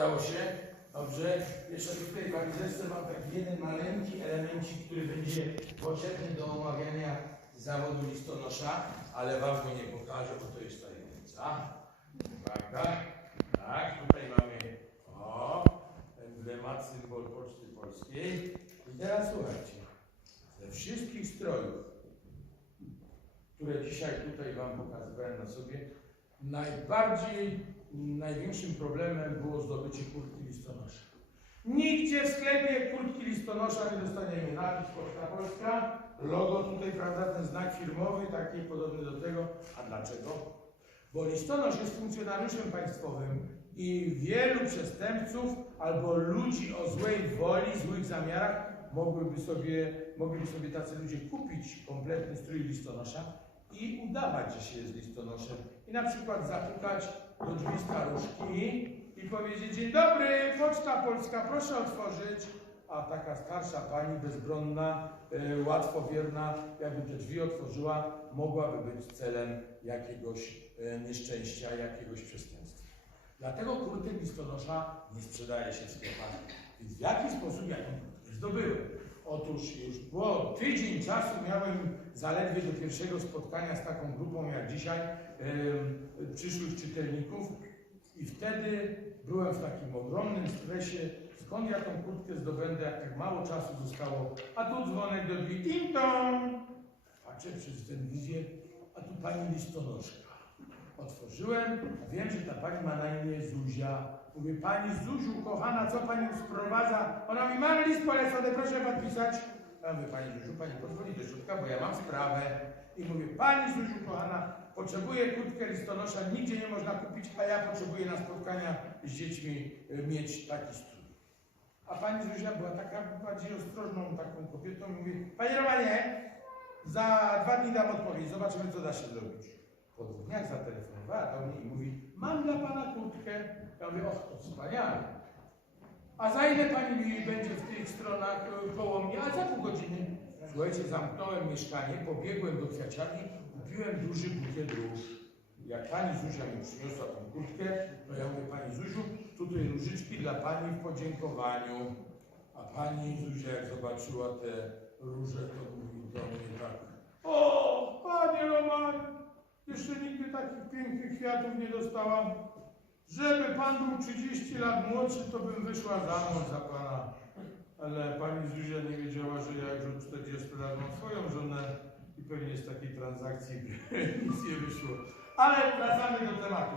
Udało się? Dobrze. Jeszcze tutaj w walizeczce mam taki jeden maleńki elemencik, który będzie potrzebny do omawiania zawodu listonosza, ale Wam go nie pokażę, bo to jest tajemnica. Uwaga. Tak, tutaj mamy o, emblemat, symbol Poczty Polskiej. I teraz słuchajcie, ze wszystkich strojów, które dzisiaj tutaj Wam pokazywałem na sobie, najbardziej, największym problemem było zdobycie kurtki listonosza. Nigdzie w sklepie kurtki listonosza nie dostaniemy. Napis Poczta Polska, logo tutaj, prawda, ten znak firmowy, taki podobny do tego. A dlaczego? Bo listonosz jest funkcjonariuszem państwowym i wielu przestępców albo ludzi o złej woli, złych zamiarach mogłyby sobie, mogliby sobie tacy ludzie kupić kompletny strój listonosza i udawać, że się jest listonoszem. I na przykład zapukać do drzwi staruszki i powiedzieć, dzień dobry, Poczta Polska, proszę otworzyć. A taka starsza pani, bezbronna, e, łatwowierna, jakby te drzwi otworzyła, mogłaby być celem jakiegoś e, nieszczęścia, jakiegoś przestępstwa. Dlatego kurtek listonosza nie sprzedaje się w sklepach. Więc w jaki sposób ja kurtkę zdobyłem? Otóż już było tydzień czasu, miałem zaledwie do pierwszego spotkania z taką grupą jak dzisiaj em, przyszłych czytelników i wtedy byłem w takim ogromnym stresie, skąd ja tą kurtkę zdobędę, jak tak mało czasu zostało, a tu dzwonek do drzwi, ting tong! Patrzę przez telewizję, a tu pani listonoszka. Otworzyłem, wiem, że ta pani ma na imię Zuzia. Mówię, pani Zuziu, kochana, co pani tu sprowadza? Ona mi, mam list polecony, proszę podpisać. Ja mówię, pani Zuziu, pani pozwoli do środka, bo ja mam sprawę. I mówię, pani Zuziu, kochana, potrzebuję kurtkę listonosza, nigdzie nie można kupić, a ja potrzebuję na spotkania z dziećmi y, mieć taki strój. A pani Zuzia była taka bardziej ostrożną taką kobietą i mówi, panie Romanie, za dwa dni dam odpowiedź, zobaczymy co da się zrobić. Po dwóch dniach zatelefonowała do mnie i mówi, mam dla pana kurtkę. Ja mówię, och, to wspaniale. A za ile pani będzie w tych stronach e, koło mnie? A za pół godziny. Słuchajcie, zamknąłem mieszkanie, pobiegłem do kwiaciarni, kupiłem duży bukiet róż. Jak pani Zuzia mi przyniosła tą kurtkę, to ja mówię, pani Zuziu, tutaj różyczki dla pani w podziękowaniu. A pani Zuzia, jak zobaczyła te róże, to mówi do mnie tak, o, panie Roman, takich pięknych kwiatów nie dostałam. Żeby pan był 30 lat młodszy, to bym wyszła za mąż za pana. Ale pani Zuzia nie wiedziała, że ja już od 40 lat mam swoją żonę i pewnie z takiej transakcji nic nie wyszło. Ale wracamy do tematu.